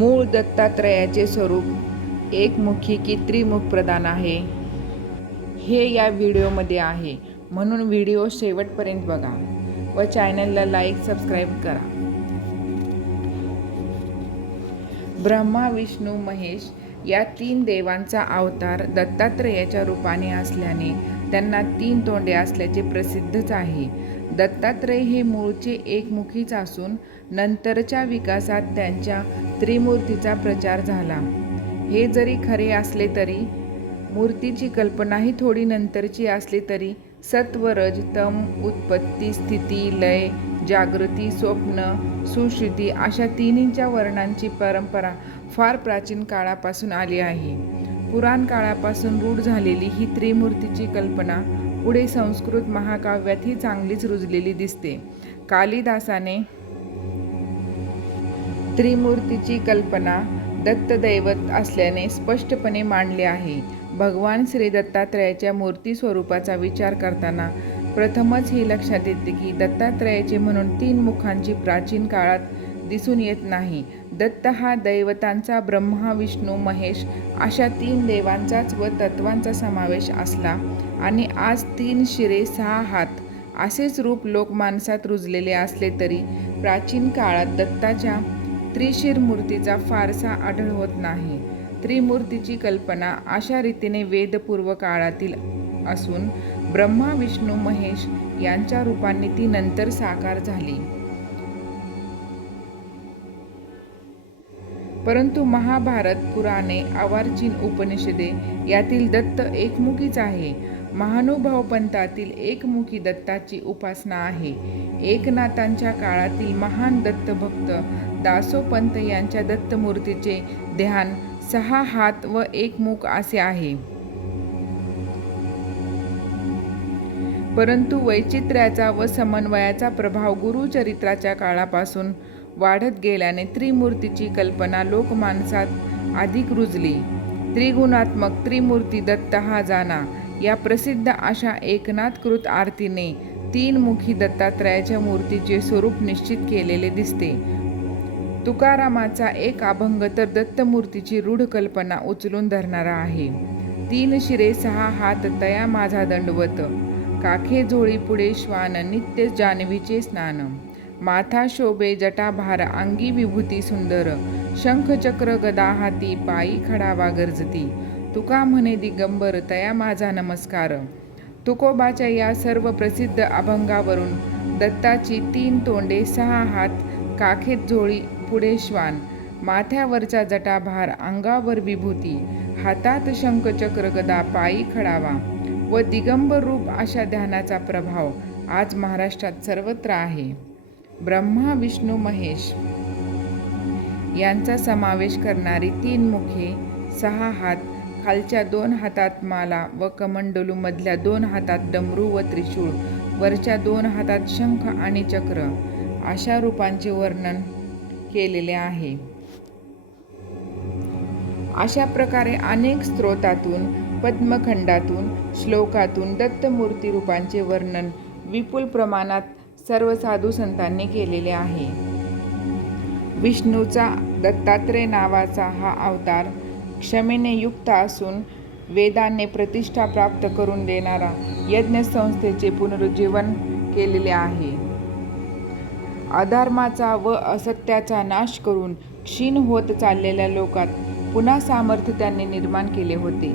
मूळ दत्तात्रयाचे स्वरूप एकमुखी की त्रिमुख प्रधान आहे हे या व्हिडिओमध्ये आहे, म्हणून व्हिडिओ शेवटपर्यंत बघा व चॅनलला लाईक सबस्क्राईब करा. ब्रह्मा, विष्णू, महेश या तीन देवांचा अवतार दत्तात्रयाच्या रूपाने असल्याने त्यांना तीन तोंडे असल्याचे प्रसिद्धच आहे. दत्तात्रय हे मूळचे एकमुखीच असून नंतरच्या विकासात त्यांच्या त्रिमूर्तीचा प्रचार झाला. हे जरी खरे असले तरी मूर्तीची कल्पनाही थोडी नंतरची असली तरी सत्व, रज, तम, उत्पत्ती, स्थिती, लय, जागृती, स्वप्न, सुषुप्ती अशा तिन्हींच्या वर्णांची परंपरा फार प्राचीन काळापासून आली आहे. पुराण काळापासून रूढ झालेली ही त्रिमूर्तीची कल्पना पुढे संस्कृत महाकाव्यातही चांगलीच रुजलेली दिसते. कालिदासाने त्रिमूर्तीची कल्पना दत्तदैवत असल्याने स्पष्टपणे मांडले आहे. भगवान श्री दत्तात्रयाच्या मूर्ती स्वरूपाचा विचार करताना प्रथमच हे लक्षात येते की दत्तात्रयाचे म्हणून तीन मुखांची प्राचीन काळात दिसून येत नाही. दत्त हा दैवतांचा ब्रह्मा, विष्णू, महेश अशा तीन देवांचाच व तत्वांचा समावेश असला आणि आज 3 शिरे 6 हात असेच रूप लोकमानसात रुजलेले असले तरी प्राचीन काळात दत्ताच्या त्रिशीर मूर्तीचा फारसा आढळ होत नाही. त्रिमूर्तीची कल्पना अशा रीतीने वेदपूर्व काळातील असून ब्रह्मा, विष्णू, महेश यांच्या रूपांनी ती नंतर साकार झाली. परंतु महाभारत, पुराणे, अर्वाचीन उपनिषदे यातील दत्त एकमुखीच आहे. महानुभाव पंथातील एकमुखी दत्ताची उपासना आहे. एकनाथांच्या काळातील महान दत्तभक्त दासोपंत यांच्या दत्तमूर्तीचे ध्यान 6 हात व 1 मुख असे आहे. परंतु वैचित्र्याचा व समन्वयाचा प्रभाव गुरुचरित्राच्या काळापासून वाढत गेल्याने त्रिमूर्तीची कल्पना लोकमानसात अधिक रुजली. त्रिगुणात्मक त्रिमूर्ती दत्त हा जाना या प्रसिद्ध अशा एकनाथकृत आरतीने 3 मुखी दत्तात्रयाच्या मूर्तीचे स्वरूप निश्चित केलेले दिसते. तुकारामाचा एक अभंग तर दत्तमूर्तीची रूढ कल्पना उचलून धरणारा आहे. 3 शिरे 6 हात तया माझा दंडवत, काखे झोळी पुढे श्वान नित्य जान्हवीचे स्नान, माथा शोभे जटाभार अंगी विभूती सुंदर, शंख चक्र गदा हाती पायी खडावा गर्जती, तुका म्हणे दिगंबर तया माझा नमस्कार. तुकोबाच्या या सर्व प्रसिद्ध अभंगावरून दत्ताची 3 तोंडे 6 हात, काखेत झोळी पुढे श्वान, माथ्यावरचा जटाभार अंगावर विभूती, हातात शंख चक्र गदा पायी खडावा व दिगंबर रूप अशा ध्यानाचा प्रभाव आज महाराष्ट्रात सर्वत्र आहे. ब्रह्मा, विष्णू, महेश यांचा समावेश करणारी 3 मुखे, 6 हात, खालच्या 2 हातात माला व कमंडलू, मधल्या 2 हातात डमरू व त्रिशूळ, वरच्या 2 हातात शंख आणि चक्र अशा रूपांचे वर्णन केलेले आहे. अशा प्रकारे अनेक स्त्रोतातून, पद्मखंडातून, श्लोकातून दत्तमूर्ती रूपांचे वर्णन विपुल प्रमाणात सर्व साधू संतांनी केलेले आहे. विष्णूचा दत्तात्रय नावाचा हा अवतार क्षमेने युक्त असून वेदांनी प्रतिष्ठा प्राप्त करून देणारा यज्ञसंस्थेचे पुनरुज्जीवन केलेले आहे. अधर्माचा व असत्याचा नाश करून क्षीण होत चाललेल्या लोकात पुन्हा सामर्थ्य त्यांनी निर्माण केले होते.